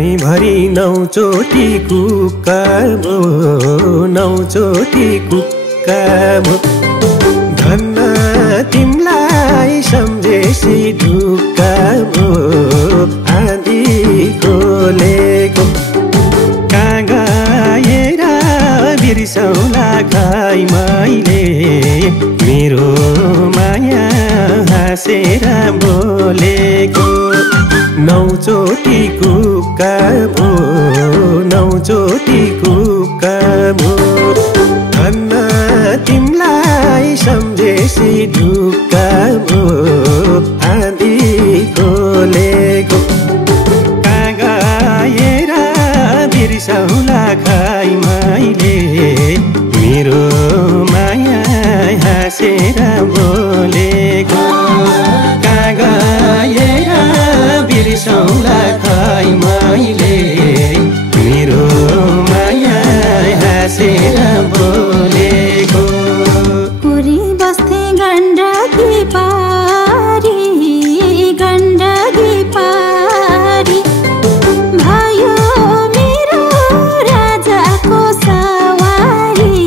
दिनैभरि 9 चोटि कुक्का भो 9 चोटि कुक्का भो धन्न तिमलाई सम्झेसी ढुक्का भो आँधी खोलेको कहाँ गएर बिर्सौला खाइ मैले मेरो माया हाँसेर बोलेको 9 चोटि कुक्का भो 9 चोटि कुक्का भो धन्न तिमलाई सम्झेसी ढुक्का भो आँधी खोलेको कहाँ गएर बिर्सौला खाइ मैले मेरो माया हाँसेर बोलेको कहाँ गएर बिर्सौला खाइ मैले मेरो माया हाँसेर बोलेको पुरी बस्थे गण्डकी पारी भयो मेरो राजाको सवारी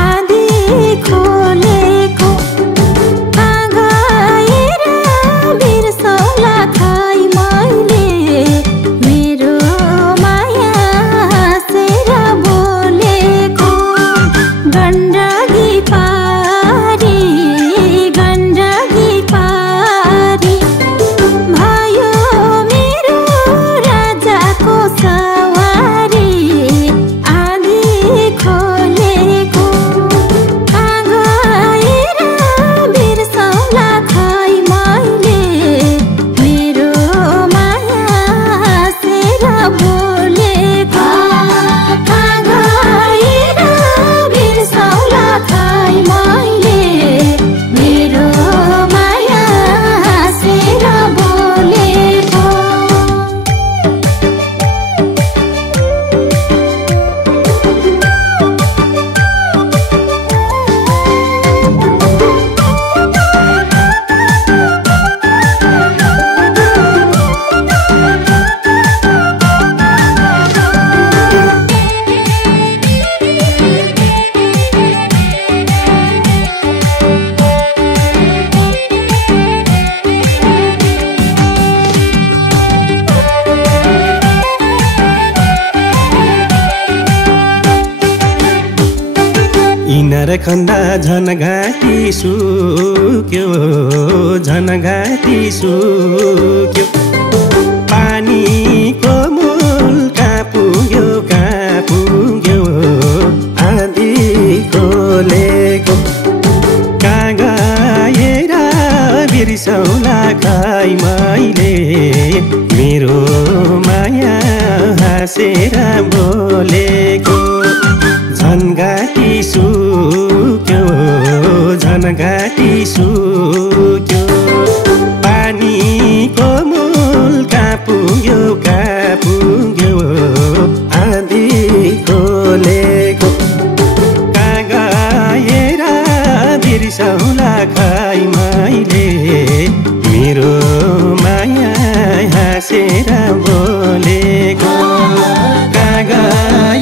आँधी खोलेको कहाँ गएर बिर्सौला खाइ मैले मेरो माया हाँसेर बोलेको गण्डकी पारी भयो मेरो राजाको सवारी आँधी खोलेको कहाँ गएर बिर्सौला खाइ मैले मेरो माया हाँसेर बोलेको कहाँ गएर बिर्सौला खाइ मैले मेरो माया हाँसेर बोलेको इनार खन्दा झन घाँटी सुक्यो झन घाँटी सुक्यो पानीको मूल कहाँ पुग्यो आँधी खोलेको कहाँ गएर बिर्सौला खाइ मैले मेरो माया हाँसेर बोलेको झन घाँटी सुक्यो पानीको मूल कहाँ पुग्यो आँधी खोलेको कहाँ गएर बिर्सौला खाइ मैले मेरो माया हाँसेर बोलेको कहाँ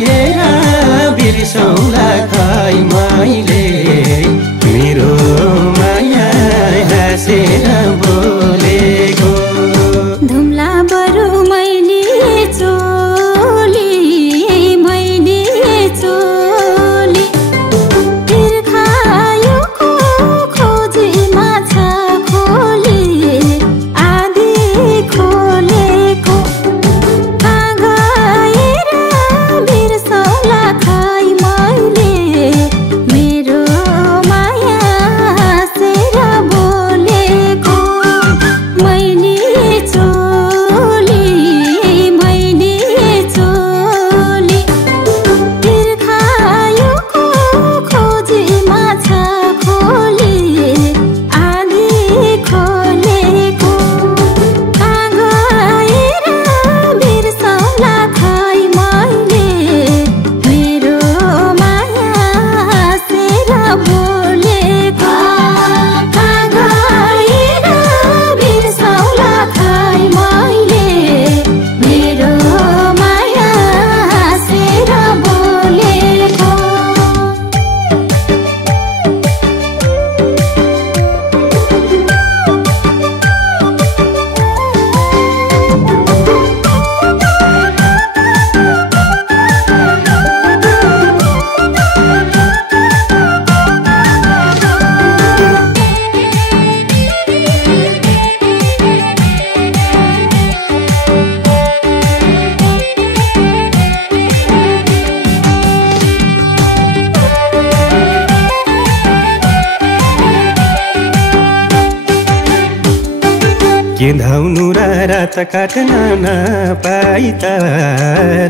गिँधाउनु र रात काट्न नपाइता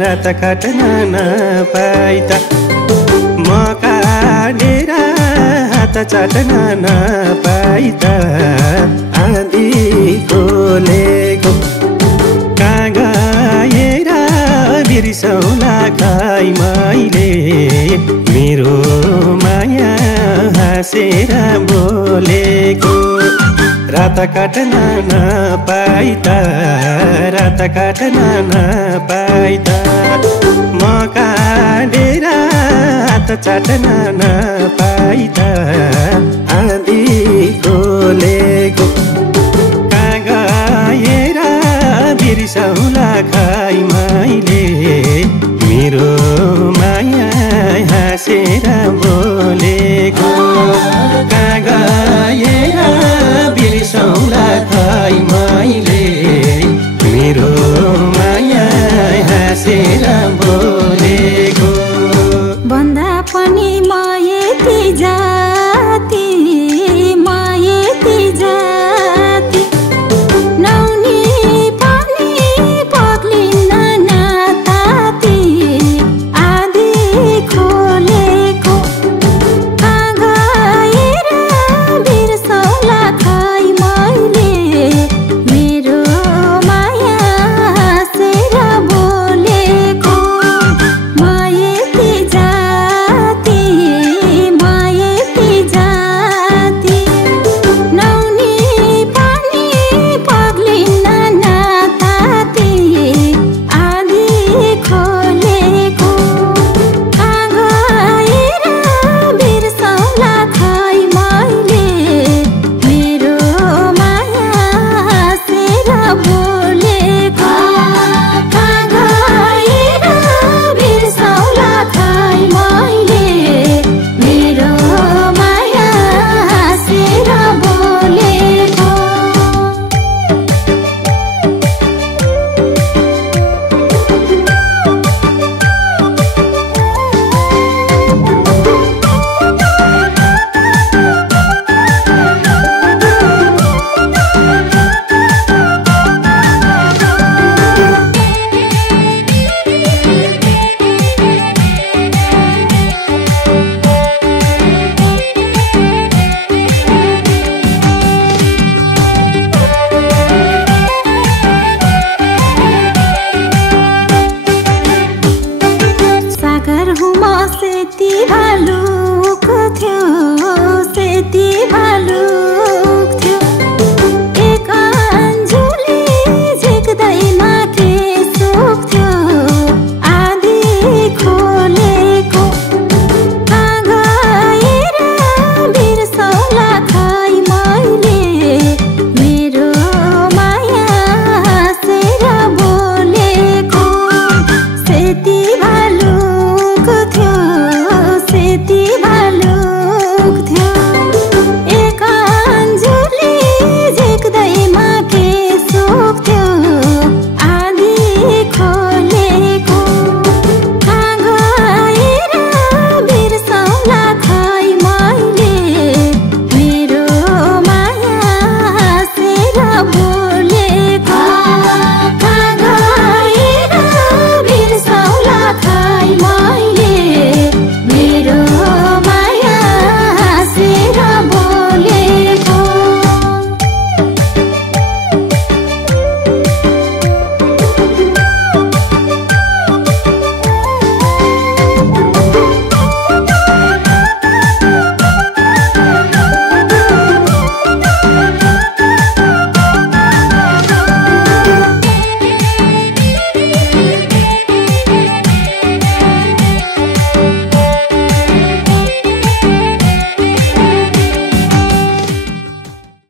रात काट्न नपाइता म काटेर हात चाट्न नपाइता आँधी खोलेको कहाँ गएर बिर्सौला खाइ मैले मेरो माया हाँसेर बोलेको रात काट्न नपाइता रात काट्न नपाइता म काटेर हात चाट्न नपाइता आँधी खोलेको कहाँ गएर बिर्सौला खाइ